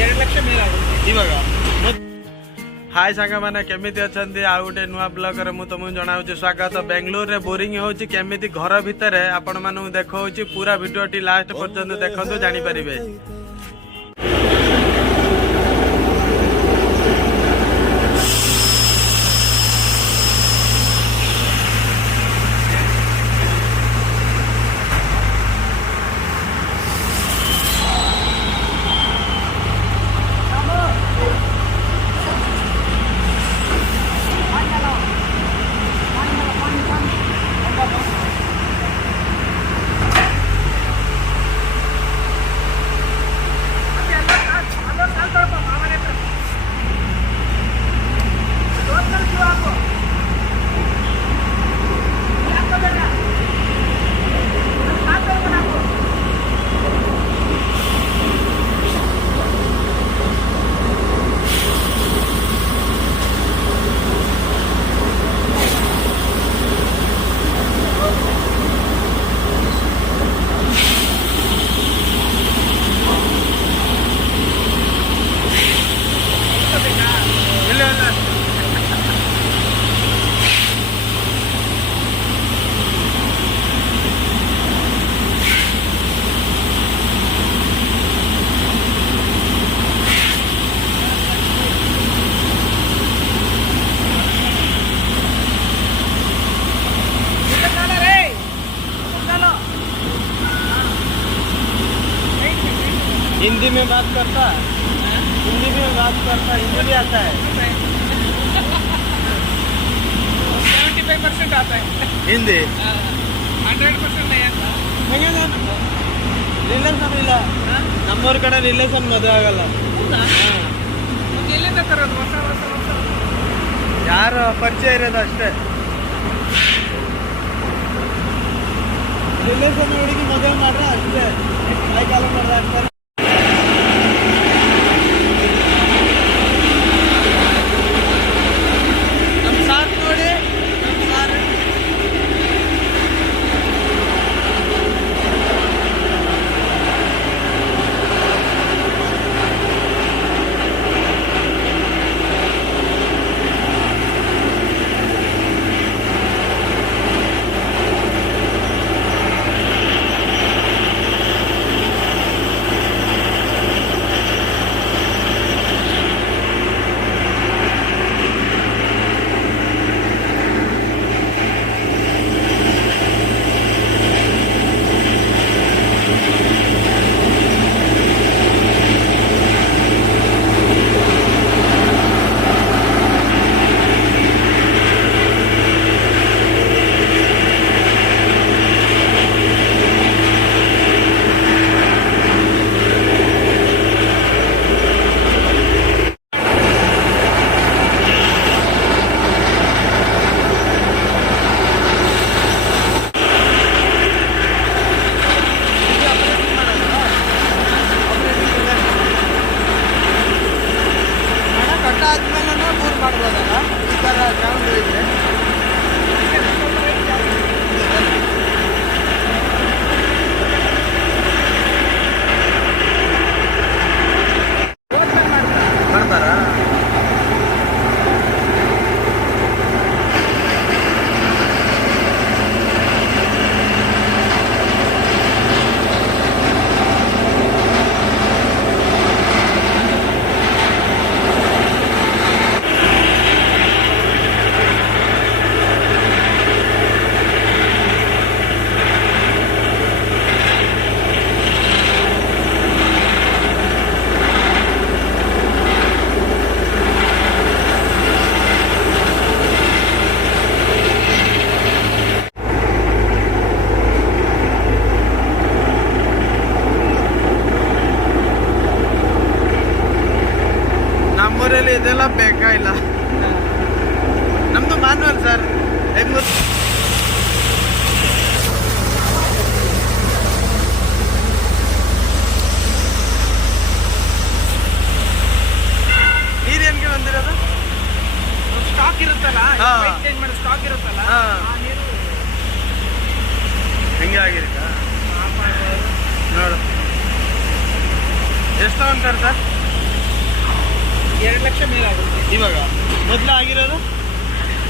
2 ಲಕ್ಷ ಮೇಲೆ ಆಗುತ್ತೆ ಇವಾಗ हाय सांग मैंने केमिति अच्छी आउ गोटे नुआ ब्लॉग रे मु तुमको जनाऊँ स्वागत बेंगलोर रे बोरिंग होची केमिति घर भितर आपण मानू देखौची पूरा वीडियो टी लास्ट पर्यंत देखंतु जानि परिबे। हिंदी में बात करता, हिंदी में बात करता, हिंदी भी आता है 75% आता है हिंदी 100% नहीं आता ರಿಲೇಷನ್ ಇಲ್ಲ ನಮ್ಮೂರ ಕಡೆ ರಿಲೇಷನ್ ಮದುವೆ ಆಗಲ್ಲ ಎಲ್ಲಿಂದ ತರೋದು ಹೊಸ ಹೊಸ ಹೊಸ ಯಾರು ಪರಿಚಯ ಇರೋದು ಅಷ್ಟೇ ರಿಲೇಷನ್ ಹುಡುಗಿ ಮದುವೆ ಮಾಡ್ರೆ ಅಷ್ಟೇ ಕಾಲ ಮಾಡ್ರೆ ಆಗ್ತಾರೆ ನಮ್ಮೂರಲ್ಲಿ ಇದೆಲ್ಲ ಬೇಕಾಗಿಲ್ಲ ನಮ್ದು ಮಾನ್ವಲ್ ಸರ್ ಹೆಂಗ್ ನೀರೇನ್ಗೆ ಬಂದಿರೋದು ಸ್ಟಾಕ್ ಇರುತ್ತಲ್ಲ ಚೇಂಜ್ ಮಾಡೋ ಸ್ಟಾಕ್ ಇರುತ್ತಲ್ಲ ಆ ನೀರು ಹೆಂಗೆ ಆಗಿರುತ್ತಾ ನೋಡು ಎಷ್ಟು ಅಂತಾರೆ ಸರ್ 2 ಲಕ್ಷ ಮೇಲಾಗುತ್ತೆ. ಇವಾಗ ಮೊದಲು ಆಗಿರೋದು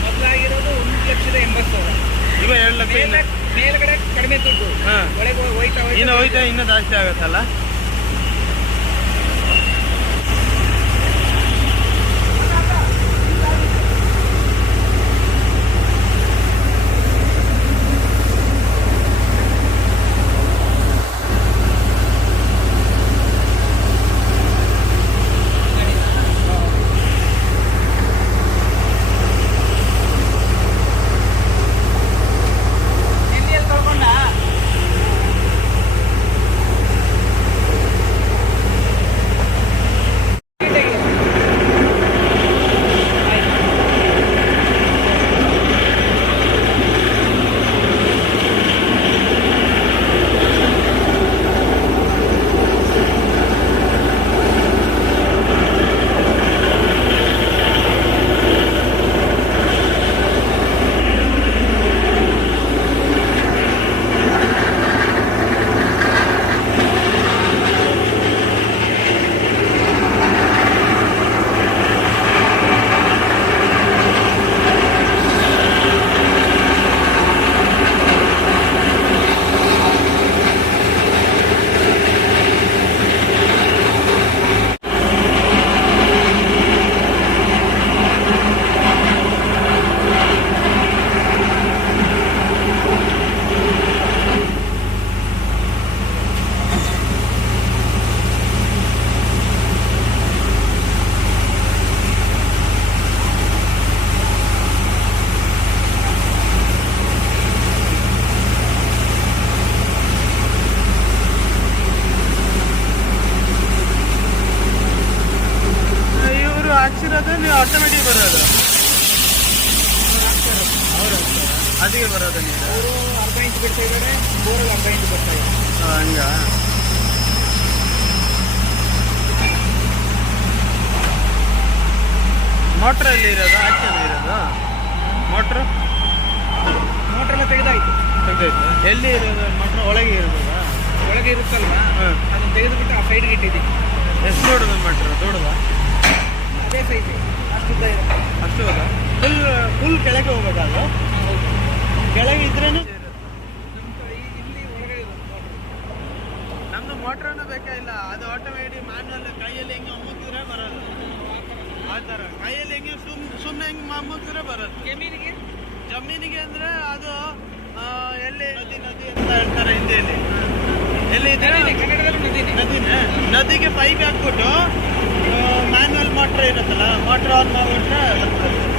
ಮೊದಲಾಗಿರೋದು 1,80,000. ಇವಾಗ 2 ಲಕ್ಷ ಮೇಲ್ಗಡೆ ಕಡಿಮೆ ದುಡ್ಡು, ಹಾಂ. ಒಳಗೆ ಹೋಯ್ತಾ ಇನ್ನು ಹೋಯ್ತಾ ಇನ್ನೂ ಜಾಸ್ತಿ ಆಗುತ್ತಲ್ಲ. ಎಲ್ಲಿ ತೊಳ್ಕೊಂಡ ಇವರು ಹಾಕ್ಸಿರೋದು ನೀವು ಆಟೋಮೆಟಿಕ್ ಬರೋದು, ಅದಕ್ಕೆ ಬರೋದು ನೀವು. ಅವರು ಅರ್ಧ ಇಂಚ್ ಬಿಡ್ತಾ ಇದ್ದಾರೆ, ಬೋರಲ್ಲಿ ಅರ್ಧ ಇಂಚ್ ಬರ್ತಾ ಇದೆ. ಹಂಗ ಮೋಟ್ರ್ ಎಲ್ಲಿ ಇರೋದು? ಆಚೆನ ಇರೋದು ಮೋಟ್ರು? ಮೋಟ್ರೆಲ್ಲ ತೆಗೆದಾಯ್ತು. ತೆಗ್ದೈತೆ. ಎಲ್ಲಿ ಇರೋದು ಮೋಟ್ರ್? ಒಳಗೆ ಇರೋದಾ? ಒಳಗೆ ಇರುತ್ತಲ್ವ, ಹಾಂ. ಅದನ್ನ ತೆಗೆದುಬಿಟ್ಟು ಆ ಸೈಡ್ಗೆ ಇಟ್ಟಿದ್ದೀನಿ. ಎಷ್ಟು ದೊಡ್ಡದು ಮೋಟ್ರ್? ದೊಡ್ಡದಾ? ಅದೇ ಸೈಜ್ ಅಷ್ಟು ಉದ್ದ ಇದೆ. ಅಷ್ಟು ಹೌದಾ? ಫುಲ್ ಕೆಳಗೆ ಹೋಗ್ಬೇಕಲ್ಲ? ಕೆಳಗೆ ಇದ್ರೇನು ಇಲ್ಲಿ ಒಳಗೆ ಇರೋದು motor. ನಮ್ದು ಮೋಟ್ರನ್ನು ಬೇಕಾಗಿಲ್ಲ, ಅದು ಆಟೋಮೇಟಿಕ್ ಮ್ಯಾನ್ಯಲ್ ಕೈಯಲ್ಲಿ ಹೆಂಗೆ ಅಮ್ಮುತ್ತಿದ್ರೆ ಬರೋದು. ಆ ಥರ ಕೈಯಲ್ಲಿ ಹೆಂಗೆ ಸುಮ್ಮನೆ ಹೆಂಗೆ ಅಮ್ಮುತ್ತಿದ್ರೆ ಬರೋದು. ಜಮೀನಿಗೆ ಅಂದರೆ ಅದು ಎಲ್ಲಿ ನದಿ ಅಂತ ಹೇಳ್ತಾರೆ ಹಿಂದಿಯಲ್ಲಿ. ಎಲ್ಲಿ ಇದೆ? ಕನ್ನಡದಲ್ಲಿ ನದಿನೇ. ನದಿನೇ. ನದಿಗೆ ಪೈಪ್ ಹಾಕ್ಬಿಟ್ಟು ಮ್ಯಾನ್ಯಲ್ ಮೋಟ್ರ್ ಇರುತ್ತಲ್ಲ, ಮೋಟ್ರ್ ಆನ್ ಮಾಡಿಬಿಟ್ರೆ ಬರ್ತದೆ.